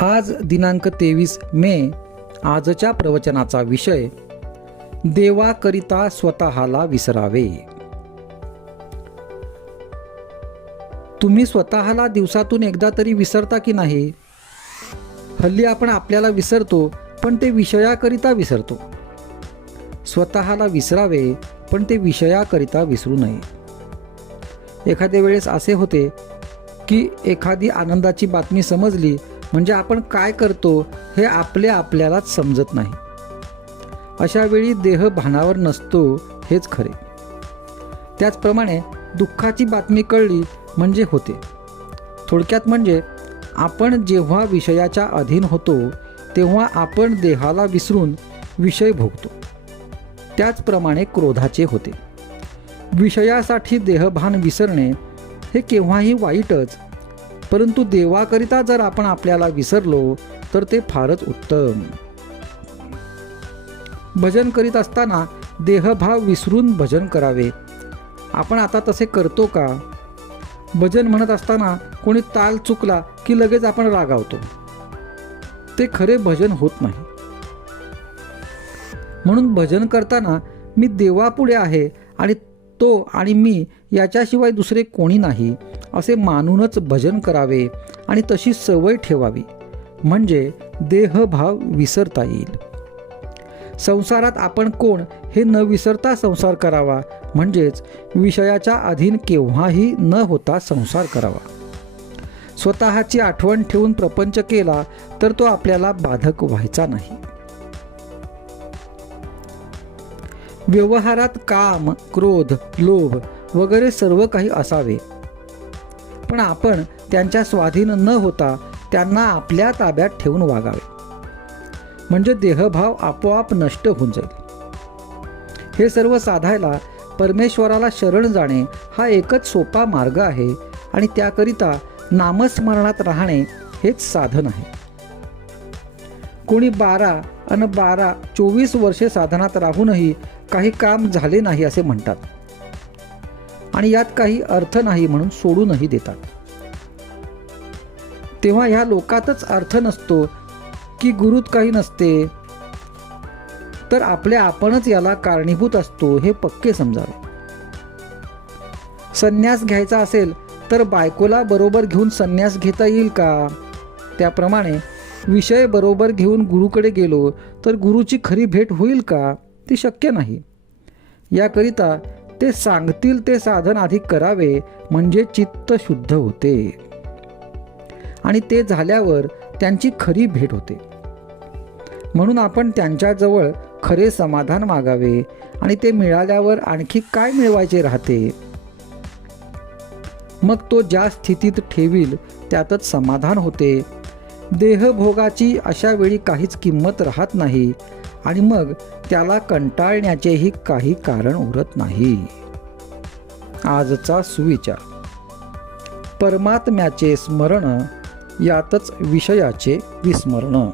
आज दिनांक तेवीस मे आजच्या प्रवचनाचा विषय देवाकरिता स्वतःला विसरावे. तुम्ही स्वतःला दिवसातून एकदा तरी विसरता की नाही? हल्ली आपण आपल्याला विसरतो पण ते विषयाकरिता विसरतो. स्वतःला विसरावे पण ते विषयाकरिता विसरू नये. एखाद्या वेळेस असे होते की एखादी आनंदाची बातमी समजली म्हणजे आपण काय करतो हे आपले आपल्यालाच समजत नाही. अशा वेळी देह भानावर नसतो हेच खरे. त्याचप्रमाणे दुःखाची बातमी कळली म्हणजे होते. थोडक्यात म्हणजे आपण जेव्हा विषयाच्या अधीन होतो तेव्हा आपण देहाला विसरून विषय भोगतो. त्याचप्रमाणे क्रोधाचे होते. विषयासाठी देहभान विसरणे हे केव्हाही वाईटच परंतु देवाकरिता जर आपण आपल्याला विसरलो तर ते फारच उत्तम. भजन करीत असताना देहभाव विसरून भजन करावे. आपण आता तसे करतो का? भजन म्हणत असताना कोणी ताल चुकला की लगेच आपण रागावतो. ते खरे भजन होत नाही. म्हणून भजन करताना मी देवापुढे आहे आणि तो आणि मी याच्याशिवाय दुसरे कोणी नाही असे मानूनच भजन करावे आणि तशी सवय ठेवावी. म्हणजे देहभाव विसरता येईल. संसारात आपण कोण हे न विसरता संसार करावा. म्हणजेच विषयाच्या अधीन केव्हाही न होता संसार करावा. स्वतःची आठवण ठेवून प्रपंच केला तर तो आपल्याला बाधक व्हायचा नाही. व्यवहारात काम क्रोध लोभ वगैरे सर्व काही असावे. पण आपण त्यांच्या स्वाधीन न होता त्यांना आपल्या ताब्यात ठेवून वागावे. म्हणजे देहभाव आपोआप नष्ट होऊन जाईल. हे सर्व साधायला परमेश्वराला शरण जाणे हा एकच सोपा मार्ग आहे आणि त्याकरिता नामस्मरणात राहणे हेच साधन आहे. कोणी बारा आणि बारा चोवीस वर्षे साधनात राहूनही काही काम झाले नाही असे म्हणतात. आणि यात काही अर्थ नाही म्हणून सोडूनही देतात. तेव्हा ह्या लोकातच अर्थ नसतो की गुरुत काही नसते. तर आपले आपणच याला कारणीभूत असतो हे पक्के समजावे. संन्यास घ्यायचा असेल तर बायकोला बरोबर घेऊन संन्यास घेता येईल का? त्याप्रमाणे विषय बरोबर घेऊन गुरुकडे गेलो तर गुरुची खरी भेट होईल का? ती शक्य नाही. याकरिता ते सांगतील ते साधन आधी करावे म्हणजे चित्त शुद्ध होते. आणि ते झाल्यावर त्यांची खरी भेट होते. म्हणून आपण त्यांच्याजवळ खरे समाधान मागावे आणि ते मिळाल्यावर आणखी काय मिळवायचे राहते? मग तो ज्या स्थितीत ठेवील त्यातच समाधान होते. देहभोगाची अशा वेळी काहीच किंमत राहत नाही आणि मग त्याला कंटाळण्याचेही काही कारण उरत नाही. आजचा सुविचार. परमात्म्याचे स्मरण यातच विषयाचे विस्मरण.